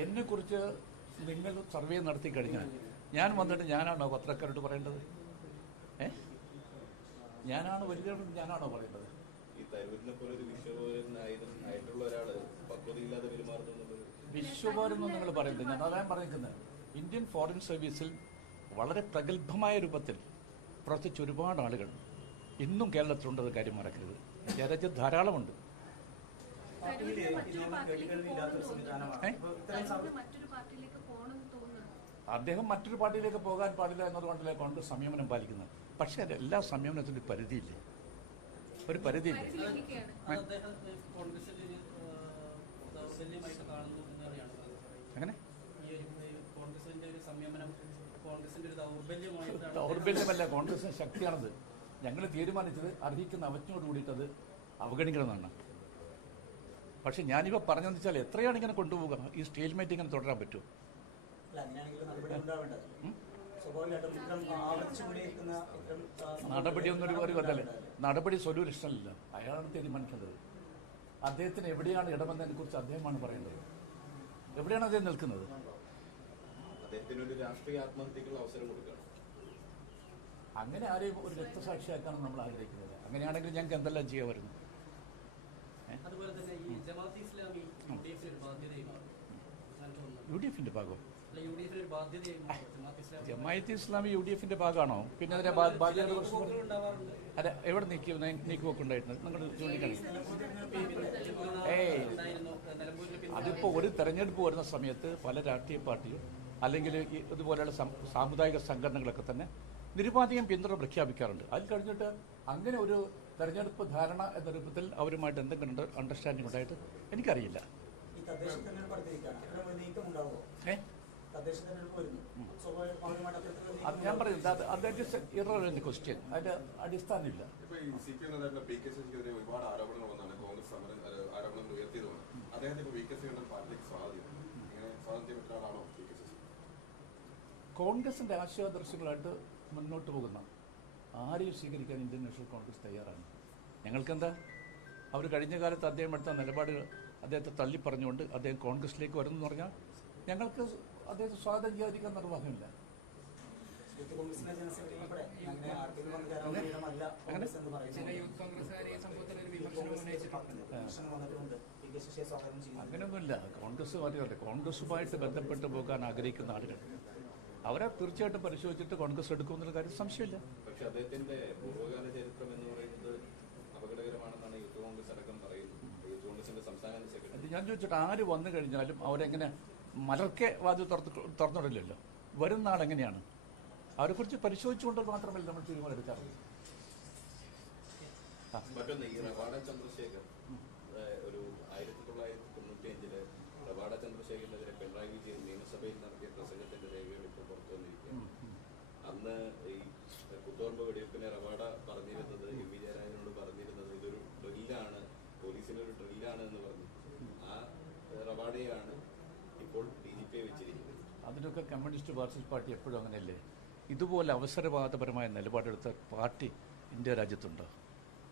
എന്നെ കുറിച്ച് നിങ്ങൾ സർവേ നടത്തി കഴിഞ്ഞാൽ ഞാൻ വന്നിട്ട് ഞാനാണോ പത്രക്കാരോട് പറയേണ്ടത്? ഏ? ഞാനാണ് വലിയ ഞാനാണോ പറയേണ്ടത്? വിശ്വപൗരെന്ന് നിങ്ങൾ പറയുന്നത് ഞാൻ അതാണ് പറയുന്നത്. ഇന്ത്യൻ ഫോറിൻ സർവീസിൽ വളരെ പ്രഗത്ഭമായ രൂപത്തിൽ പ്രവർത്തിച്ച ഒരുപാട് ആളുകൾ ഇന്നും കേരളത്തിലുണ്ടത് കാര്യം മറക്കരുത്. രാജ്യത്ത് ധാരാളമുണ്ട്. അദ്ദേഹം മറ്റൊരു പാർട്ടിയിലേക്ക് പോകാൻ പാടില്ല എന്നതുകൊണ്ടല്ലേ കോൺഗ്രസ് സംയമനം പാലിക്കുന്നത്. പക്ഷേ അത് എല്ലാ സംയമനത്തിനും ഒരു പരിധിയില്ലേ? ഒരു പരിധിയില്ലേ? അങ്ങനെ കോൺഗ്രസിന്റെ കോൺഗ്രസിന്റെ ദൗർബല്യമല്ല കോൺഗ്രസിന് ശക്തിയാണത്. ഞങ്ങൾ തീരുമാനിച്ചത് അർഹിക്കുന്ന അവജ്ഞയോട് കൂടിയിട്ടത് അവഗണിക്കണമെന്നാണ്. പക്ഷെ ഞാനിപ്പോൾ പറഞ്ഞതെന്ന് വെച്ചാൽ എത്രയാണ് ഇങ്ങനെ കൊണ്ടുപോകുക? ഈ സ്റ്റേറ്റ്മെന്റ് ഇങ്ങനെ തുടരാൻ പറ്റുമോ? അല്ല അങ്ങനെയാണെങ്കിൽ നടപടി ഒന്നും ഒരു കൊല്ലല്ലേ നടപടി സൊല്യൂഷനല്ല അയാളാണ് തീരുമാനിക്കേണ്ടത്. അദ്ദേഹത്തിന് എവിടെയാണ് ഇടമെന്നതിനെ കുറിച്ച് അദ്ദേഹമാണ് പറയേണ്ടത്. എവിടെയാണ് അദ്ദേഹം നിൽക്കുന്നത്? അങ്ങനെ ആരെയും ഒരു രക്തസാക്ഷിയാക്കാനും നമ്മൾ ആഗ്രഹിക്കുന്നില്ല. അങ്ങനെയാണെങ്കിൽ ഞങ്ങൾക്ക് എന്തെല്ലാം ചെയ്യാമായിരുന്നു അതുപോലെ തന്നെ യു ഡി എഫിന്റെ ഭാഗം ജമായത്ത് ഇസ്ലാമി യു ഡി എഫിന്റെ ഭാഗമാണോ? പിന്നെ അതിന്റെ ബാധ്യത അല്ല എവിടെ നീക്കി നീക്കുമൊക്കെ ഉണ്ടായിരുന്നു നിങ്ങൾ ചൂണ്ടിക്കാണി. ഏയ്. അതിപ്പോ ഒരു തെരഞ്ഞെടുപ്പ് വരുന്ന സമയത്ത് പല രാഷ്ട്രീയ പാർട്ടിയും അല്ലെങ്കിൽ ഇതുപോലെയുള്ള സാമുദായിക സംഘടനകളൊക്കെ തന്നെ നിരുപാധികം പിന്തുണ പ്രഖ്യാപിക്കാറുണ്ട്. അത് കഴിഞ്ഞിട്ട് അങ്ങനെ ഒരു തെരഞ്ഞെടുപ്പ് ധാരണ എന്ന രൂപത്തിൽ അവരുമായിട്ട് എന്തെങ്കിലും അണ്ടർസ്റ്റാൻഡിംഗ് ഉണ്ടായിട്ട് എനിക്കറിയില്ല. അത് ഞാൻ പറയുന്നത് അത് ഇറവലന്റ് ക്വസ്റ്റ്യൻ അതിന്റെ അടിസ്ഥാനമില്ല. ഇപ്പൊ ഈ C P M P K ശശിക്കെതിരെ ഒരുപാട് ആരോപണങ്ങൾ വന്നാണ് കോൺഗ്രസ് ആരോപണങ്ങൾ ഉയർത്തിയതുമാണ് അദ്ദേഹത്തെ പാർട്ടിക്ക് സ്വാധീനം ചെയ്യപ്പെട്ട ആളാണോ പി കെ ശശി കോൺഗ്രസിന്റെ ആശയദർശങ്ങളായിട്ട് മുന്നോട്ട് പോകുന്ന ആരെയും സ്വീകരിക്കാൻ ഇന്ത്യൻ നാഷണൽ കോൺഗ്രസ് തയ്യാറാണ്. ഞങ്ങൾക്കെന്താ? അവർ കഴിഞ്ഞ കാലത്ത് അദ്ദേഹം എടുത്ത നിലപാടുകൾ അദ്ദേഹത്തെ തള്ളി പറഞ്ഞുകൊണ്ട് അദ്ദേഹം കോൺഗ്രസിലേക്ക് വരുന്നു പറഞ്ഞാൽ ഞങ്ങൾക്ക് അദ്ദേഹത്തെ സ്വാഗതം ചെയ്യാതിരിക്കാൻ നിർവാഹമില്ല. അങ്ങനെയൊന്നുമില്ല. കോൺഗ്രസ് പറയുന്നത് കോൺഗ്രസുമായിട്ട് ബന്ധപ്പെട്ട് പോകാൻ ആഗ്രഹിക്കുന്ന ആളുകൾ അവരെ തീർച്ചയായിട്ടും പരിശോധിച്ചിട്ട് കോൺഗ്രസ് എടുക്കുമെന്നുള്ള കാര്യം സംശയമില്ല. പക്ഷെ അദ്ദേഹത്തിന്റെ പൂർവകാല ചരിത്രം എന്ന് പറയുന്നത് അപകടകരമാണെന്നാണ് യൂത്ത് കോൺഗ്രസ് അടക്കം പറയുന്നത്. യൂത്ത് കോൺഗ്രസിന്റെ സംസ്ഥാന സെക്രട്ടറി. ഞാൻ ചോദിച്ചിട്ട് ആര് വന്നു കഴിഞ്ഞാലും അവരെങ്ങനെ മലർക്കെ വാതിൽ തുറത്ത് തുറന്നിടില്ലല്ലോ വരുന്ന ആളെങ്ങനെയാണ് അവരെക്കുറിച്ച് പരിശോധിച്ചുകൊണ്ട് മാത്രമല്ല നമ്മൾ തീരുമാനം എടുക്കാറുള്ളൂ മറ്റൊന്ന് ഈ റവാഡ ചന്ദ്രശേഖർ റവാഡയാണ് ഇപ്പോൾ ഡി ജി വെച്ചിരിക്കുന്നത്. അതിനൊക്കെ കമ്മ്യൂണിസ്റ്റ് മാർക്സിസ്റ്റ് പാർട്ടി എപ്പോഴും അങ്ങനെയല്ലേ? ഇതുപോലെ അവസരവാദപരമായ നിലപാടെടുത്ത പാർട്ടി ഇന്ത്യ രാജ്യത്തുണ്ടോ.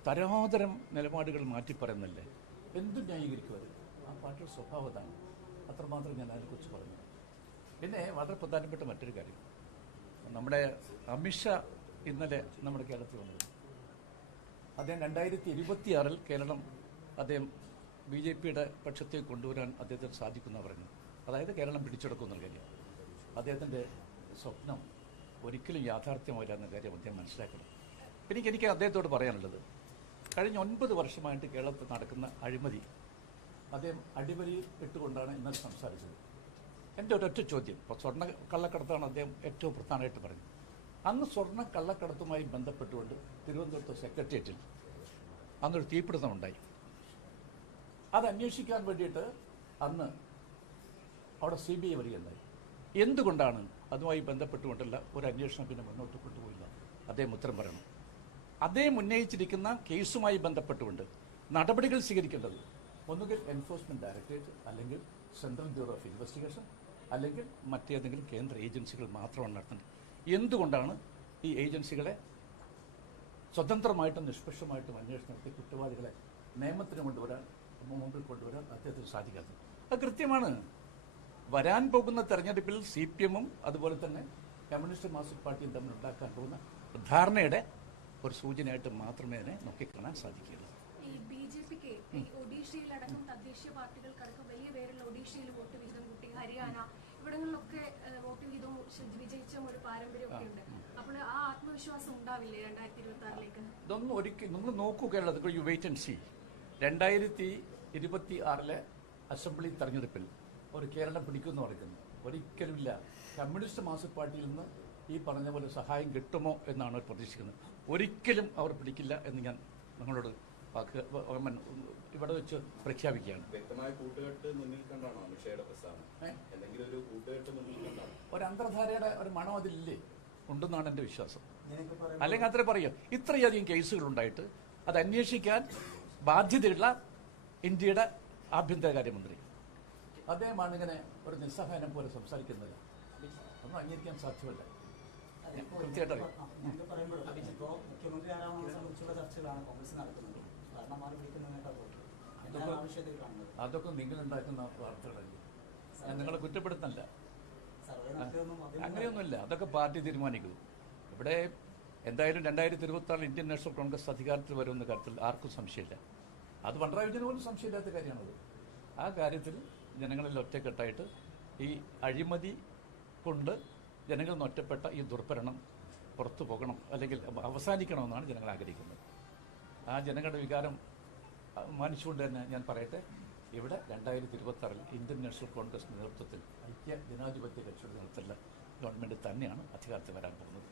തരാതരം നിലപാടുകൾ മാറ്റി പറയുന്നല്ലേ? എന്തും ന്യായീകരിക്കും അത് ആ പാർട്ടിയുടെ സ്വഭാവം അതാണ്. അത്രമാത്രം ഞാൻ അതിനെക്കുറിച്ച് പറഞ്ഞു. പിന്നെ വളരെ പ്രധാനപ്പെട്ട മറ്റൊരു കാര്യം. നമ്മുടെ അമിത്ഷാ ഇന്നലെ നമ്മുടെ കേരളത്തിൽ വന്നത് അദ്ദേഹം രണ്ടായിരത്തി ഇരുപത്തിയാറിൽ കേരളം അദ്ദേഹം ബി ജെ പിയുടെ പക്ഷത്തേക്ക് കൊണ്ടുവരാൻ അദ്ദേഹത്തിന് സാധിക്കുന്ന പറഞ്ഞു അതായത് കേരളം പിടിച്ചെടുക്കുന്ന കാര്യം. അദ്ദേഹത്തിന്റെ സ്വപ്നം ഒരിക്കലും യാഥാർത്ഥ്യമാവില്ല എന്ന കാര്യം അദ്ദേഹം മനസ്സിലാക്കണം. എനിക്ക് എനിക്ക് അദ്ദേഹത്തോട് പറയാനുള്ളത്. കഴിഞ്ഞ ഒൻപത് വർഷമായിട്ട് കേരളത്തിൽ നടക്കുന്ന അഴിമതി അദ്ദേഹം അടിമതി ഇട്ടുകൊണ്ടാണ് ഇന്നലെ സംസാരിച്ചത്. എന്റെ ഒരൊറ്റ ചോദ്യം. ഇപ്പോൾ സ്വർണ കള്ളക്കടത്താണ് അദ്ദേഹം ഏറ്റവും പ്രധാനമായിട്ട് പറഞ്ഞത് അന്ന് സ്വർണ കള്ളക്കടത്തുമായി ബന്ധപ്പെട്ടുകൊണ്ട് തിരുവനന്തപുരത്ത് സെക്രട്ടേറിയറ്റിൽ അന്നൊരു തീപിടുത്തം ഉണ്ടായി. അത് അന്വേഷിക്കാൻ വേണ്ടിയിട്ട് അന്ന് അവിടെ സി ബി ഐ വരികയുണ്ടായി. എന്തുകൊണ്ടാണ് അതുമായി ബന്ധപ്പെട്ടുകൊണ്ടല്ല ഒരു അന്വേഷണം പിന്നെ മുന്നോട്ട് കൊണ്ടുപോയില്ല? അദ്ദേഹം ഉത്തരം പറയണം. അദ്ദേഹം ഉന്നയിച്ചിരിക്കുന്ന കേസുമായി ബന്ധപ്പെട്ടുകൊണ്ട് നടപടികൾ സ്വീകരിക്കേണ്ടത് ഒന്നുകിൽ എൻഫോഴ്സ്മെന്റ് ഡയറക്ടറേറ്റ് അല്ലെങ്കിൽ സെൻട്രൽ ബ്യൂറോ ഓഫ് ഇൻവെസ്റ്റിഗേഷൻ അല്ലെങ്കിൽ മറ്റേതെങ്കിലും കേന്ദ്ര ഏജൻസികൾ മാത്രമാണ് നടത്തുന്നത്. എന്തുകൊണ്ടാണ് ഈ ഏജൻസികളെ സ്വതന്ത്രമായിട്ടും നിഷ്പക്ഷമായിട്ടും അന്വേഷണം നടത്തി കുറ്റവാളികളെ നിയമത്തിന് കൊണ്ടുവരാൻ മുമ്പിൽ കൊണ്ടുവരാൻ അദ്ദേഹത്തിന് സാധിക്കാത്തത്. അത് കൃത്യമാണ്. വരാൻ പോകുന്ന തെരഞ്ഞെടുപ്പിൽ സി പി എമ്മും അതുപോലെ തന്നെ കമ്മ്യൂണിസ്റ്റ് മാർക്സിസ്റ്റ് പാർട്ടിയും തമ്മിൽ ഉണ്ടാക്കാൻ പോകുന്ന ധാരണയുടെ ഒരു സൂചനയായിട്ട് മാത്രമേ അതിനെ നോക്കിക്കാണാൻ സാധിക്കുകയുള്ളൂ. ഈ ബി ജെ പിക്ക് ഈ ഒഡീഷയിലടക്കം തദ്ദേശീയ പാർട്ടികൾക്കടക്കം വലിയ പേരുള്ള ഒഡീഷയിൽ വോട്ട് വിഹിതം കൂട്ടി. ഹരിയാന ഇവിടങ്ങളിലൊക്കെ ഏഹ്, വോട്ട് വിഹിതവും വിജയിച്ച ഒരു പാരമ്പര്യമൊക്കെ ഉണ്ട്. അപ്പോൾ ആ ആത്മവിശ്വാസം ഉണ്ടാവില്ലേ രണ്ടായിരത്തി ഇരുപത്തി ആറിലേക്ക് ഇതൊന്നും ഒരിക്കലും നിങ്ങൾ നോക്കൂ കേരളത്തിൽ യു വെയിറ്റ് ആൻഡ് സി രണ്ടായിരത്തി ഇരുപത്തി ആറിലെ അസംബ്ലി തെരഞ്ഞെടുപ്പിൽ ഒരു കേരളം പിടിക്കുമെന്ന് പറയുന്നു. ഒരിക്കലുമില്ല. കമ്മ്യൂണിസ്റ്റ് മാർക്സിസ്റ്റ് പാർട്ടിയിൽ നിന്ന് ഈ പറഞ്ഞ പോലെ സഹായം കിട്ടുമോ എന്നാണ് അവർ പ്രതീക്ഷിക്കുന്നത്. ഒരിക്കലും അവർ പിടിക്കില്ല എന്ന് ഞാൻ നിങ്ങളോട് വാക്ക് ഇവിടെ വെച്ച് പ്രഖ്യാപിക്കുകയാണ്. വ്യക്തമായ കൂട്ടുകെട്ട് മുന്നിൽ കണ്ടാണോ അമിത്ഷയുടെ പ്രസ്താവന ഏ? എന്തെങ്കിലും ഒരു കൂട്ടുകെട്ട് മുന്നിൽ കണ്ടാണോ? ഒരു അന്തർധാരയുടെ ഒരു മണം അതിലില്ലേ? ഉണ്ടെന്നാണ് എന്റെ വിശ്വാസം. അല്ലെങ്കിൽ അത്ര പറയാം ഇത്രയധികം കേസുകൾ ഉണ്ടായിട്ട് അത് അന്വേഷിക്കാൻ ബാധ്യതയുള്ള ഇന്ത്യയുടെ ആഭ്യന്തരകാര്യമന്ത്രി അദ്ദേഹമാണ് ഇങ്ങനെ ഒരു നിസ്സഹായനം പോലെ സംസാരിക്കുന്നത്. ഒന്നും അംഗീകരിക്കാൻ സാധ്യമല്ല. അതിപ്പോ നിങ്ങൾ ഉണ്ടാക്കുന്ന അതൊക്കെ വാർത്തകളല്ലേ ഞാൻ നിങ്ങളെ കുറ്റപ്പെടുത്തല്ല അങ്ങനെയൊന്നുമില്ല. അതൊക്കെ പാർട്ടി തീരുമാനിക്കുന്നു. ഇവിടെ എന്തായാലും രണ്ടായിരത്തി ഇരുപത്തി ആറിൽ ഇന്ത്യൻ നാഷണൽ കോൺഗ്രസ് അധികാരത്തിൽ വരുമെന്ന കാര്യത്തിൽ ആർക്കും സംശയമില്ല. അത് പിണറായി വിജയന് പോലും സംശയമില്ലാത്ത കാര്യമാണത്. ആ കാര്യത്തിൽ ജനങ്ങളിൽ ഒറ്റക്കെട്ടായിട്ട് ഈ അഴിമതി കൊണ്ട് ജനങ്ങളിൽ നിന്ന് ഒറ്റപ്പെട്ട ഈ ദുർഭരണം പുറത്തു പോകണം അല്ലെങ്കിൽ അവസാനിക്കണമെന്നാണ് ജനങ്ങൾ ആഗ്രഹിക്കുന്നത്. ആ ജനങ്ങളുടെ വികാരം മാനിച്ചുകൊണ്ട് തന്നെ ഞാൻ പറയട്ടെ ഇവിടെ രണ്ടായിരത്തി ഇരുപത്തി ഇന്ത്യൻ നാഷണൽ കോൺഗ്രസ് നേതൃത്വത്തിൽ ഐക്യ ജനാധിപത്യ കക്ഷിയുടെ നേതൃത്വത്തിലുള്ള ഗവൺമെന്റ് തന്നെയാണ് അധികാരത്തിൽ വരാൻ പോകുന്നത്.